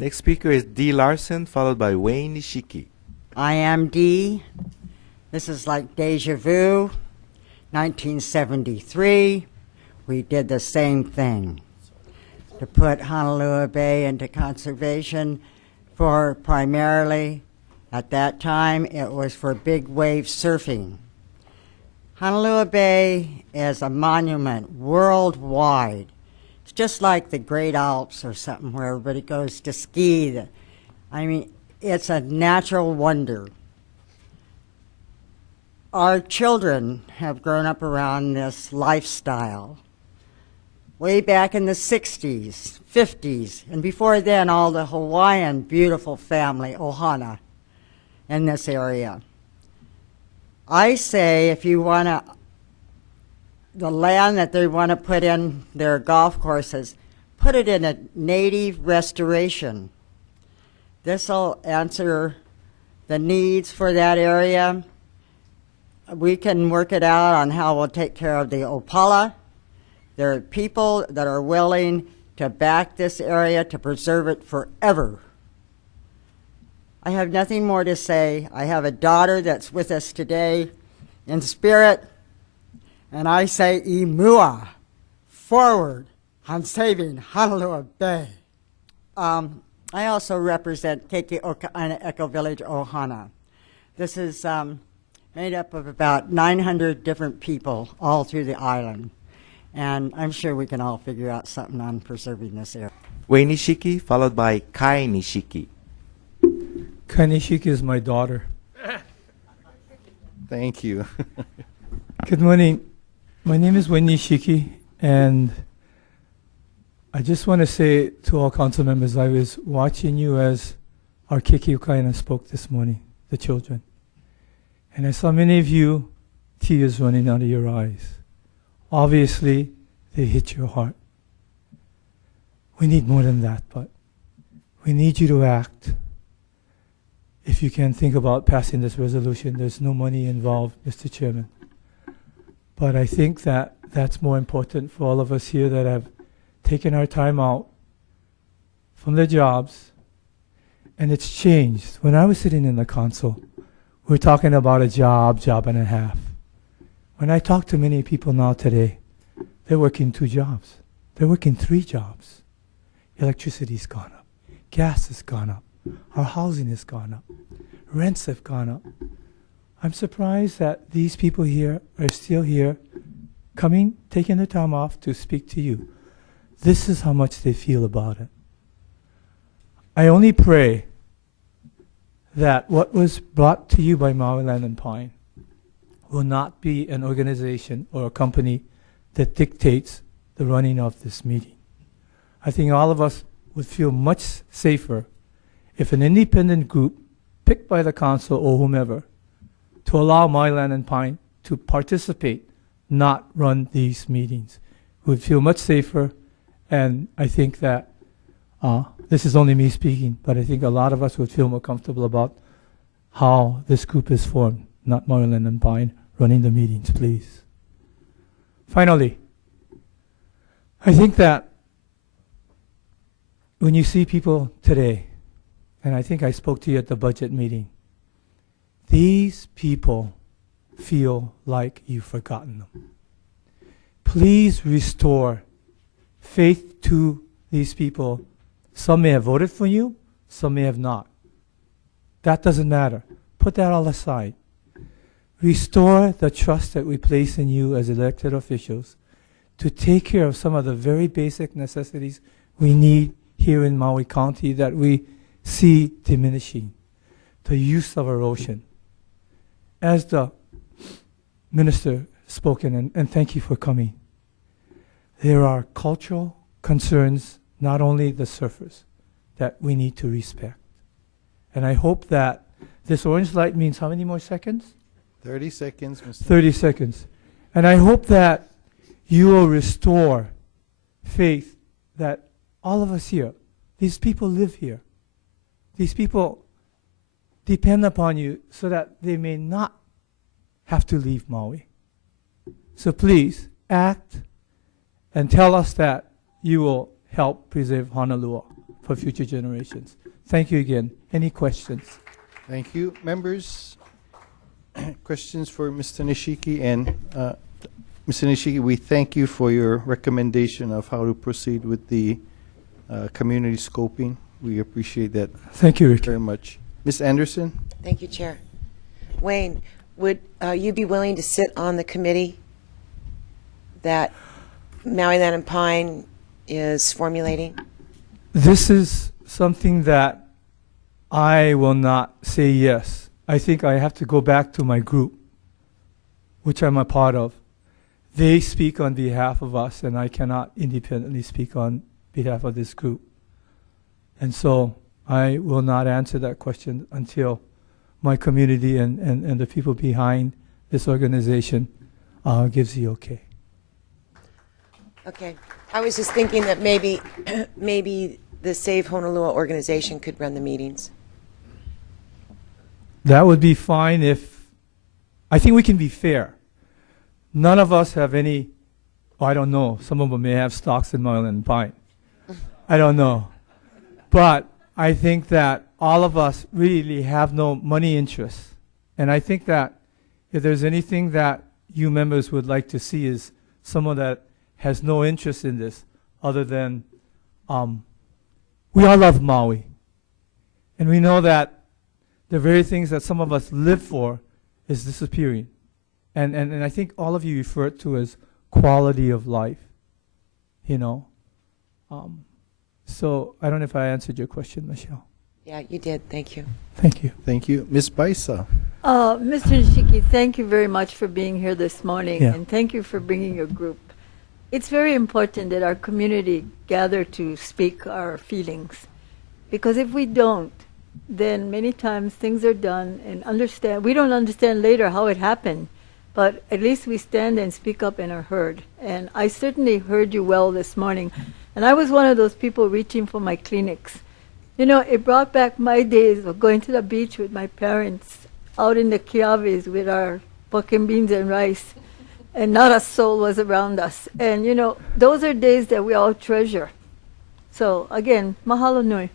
Next speaker is Dee Larson, followed by Wayne Nishiki. I am Dee. This is like deja vu. 1973, we did the same thing to put Honolua Bay into conservation for primarily, at that time, it was for big wave surfing. Honolua Bay is a monument worldwide. It's just like the Great Alps or something where everybody goes to ski. I mean, it's a natural wonder. Our children have grown up around this lifestyle. Way back in the 60s, 50s, and before then, all the Hawaiian beautiful family, Ohana, in this area. I say if you want to, the land that they want to put in their golf courses, put it in a native restoration. This will answer the needs for that area. We can work it out on how we'll take care of the Opala. There are people that are willing to back this area to preserve it forever. I have nothing more to say. I have a daughter that's with us today in spirit, and I say Imua, forward on saving Honolua Bay. I also represent Kekeokaina Eco Village, Ohana. This is made up of about 900 different people all through the island. And I'm sure we can all figure out something on preserving this area. Wayne Nishiki, followed by Kai Nishiki. Kai Nishiki is my daughter. Thank you. Good morning. My name is Wayne Nishiki, and I just want to say to all council members, I was watching you as our Kekeokaina spoke this morning, the children. And I saw many of you, tears running out of your eyes. Obviously, they hit your heart. We need more than that, but we need you to act. If you can think about passing this resolution, there's no money involved, Mr. Chairman. But I think that that's more important for all of us here that have taken our time out from their jobs. And it's changed. When I was sitting in the council, we're talking about a job and a half. When I talk to many people now today, they're working 2 jobs. They're working 3 jobs. Electricity's gone up. Gas has gone up. Our housing has gone up. Rents have gone up. I'm surprised that these people here are still here, coming, taking the time off to speak to you. This is how much they feel about it. I only pray that what was brought to you by Maui Land and Pine will not be an organization or a company that dictates the running of this meeting. I think all of us would feel much safer if an independent group picked by the council or whomever to allow Maui Land and Pine to participate, not run these meetings. We would feel much safer, and I think that this is only me speaking, but I think a lot of us would feel more comfortable about how this group is formed, not Maui Land and Pine running the meetings, please. Finally, I think that when you see people today, and I think I spoke to you at the budget meeting, these people feel like you've forgotten them. Please restore faith to these people. Some may have voted for you, some may have not. That doesn't matter. Put that all aside. Restore the trust that we place in you as elected officials to take care of some of the very basic necessities we need here in Maui County that we see diminishing. The use of our ocean. As the minister spoken, and thank you for coming, there are cultural concerns, not only the surfers, that we need to respect. And I hope that this orange light means how many more seconds? 30 seconds, Mr. 30 seconds. And I hope that you will restore faith that all of us here, these people live here. These people depend upon you so that they may not have to leave Maui. So please act and tell us that you will help preserve Honolua. for future generations. Thank you again. Any questions? Thank you. Members, questions for Mr. Nishiki? And Mr. Nishiki, we thank you for your recommendation of how to proceed with the community scoping. We appreciate that Thank you, Rick. very much. Ms. Anderson? Thank you, Chair. Wayne, would you be willing to sit on the committee that Maui Land and Pine is formulating? This is something that I will not say yes. I think I have to go back to my group, which I'm a part of. They speak on behalf of us, and I cannot independently speak on behalf of this group. And so I will not answer that question until my community and the people behind this organization gives the okay. Okay. I was just thinking that maybe the Save Honolua organization could run the meetings. That would be fine if, I think we can be fair. None of us have any, I don't know, some of them may have stocks in Maui Land and Pine. I don't know. But I think that all of us really have no money interests. And I think that if there's anything that you members would like to see is someone that has no interest in this other than we all love Maui. And we know that the very things that some of us live for is disappearing. And I think all of you refer to as quality of life, you know. So I don't know if I answered your question, Michelle. Yeah, you did. Thank you. Thank you. Thank you. Ms. Baisa? Mr. Nishiki, thank you very much for being here this morning, Yeah. and thank you for bringing your group. It's very important that our community gather to speak our feelings, because if we don't, then many times things are done and we don't understand later how it happened, but at least we stand and speak up and are heard. And I certainly heard you well this morning, and I was one of those people reaching for my Kleenex. You know, it brought back my days of going to the beach with my parents, out in the Kiavis with our pork and beans and rice, and not a soul was around us. And, you know, those are days that we all treasure. So, again, mahalo nui.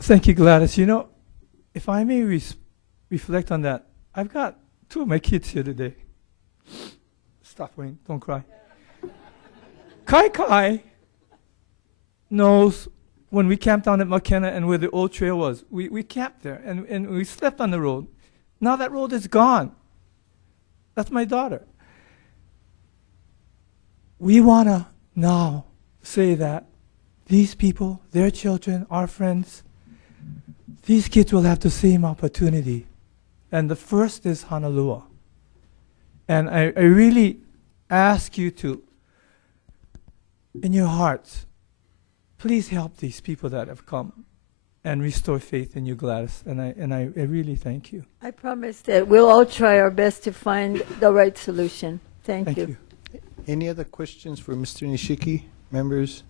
Thank you, Gladys. You know, if I may reflect on that, I've got two of my kids here today. Stop, Wayne. Don't cry. Kai Kai knows when we camped down at McKenna and where the old trail was. We camped there, and we slept on the road. Now that road is gone. That's my daughter. We want to now say that these people, their children, our friends, these kids will have the same opportunity. And the first is Honolua. And I really ask you to, in your hearts, please help these people that have come and restore faith in you, Gladys. And I really thank you. I promise that we'll all try our best to find the right solution. Thank you. Any other questions for Mr. Nishiki, members?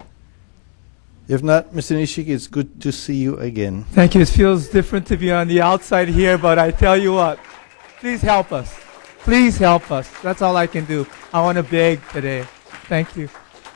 If not, Mr. Nishiki, it's good to see you again. Thank you. It feels different to be on the outside here, but I tell you what, please help us. Please help us. That's all I can do. I want to beg today. Thank you.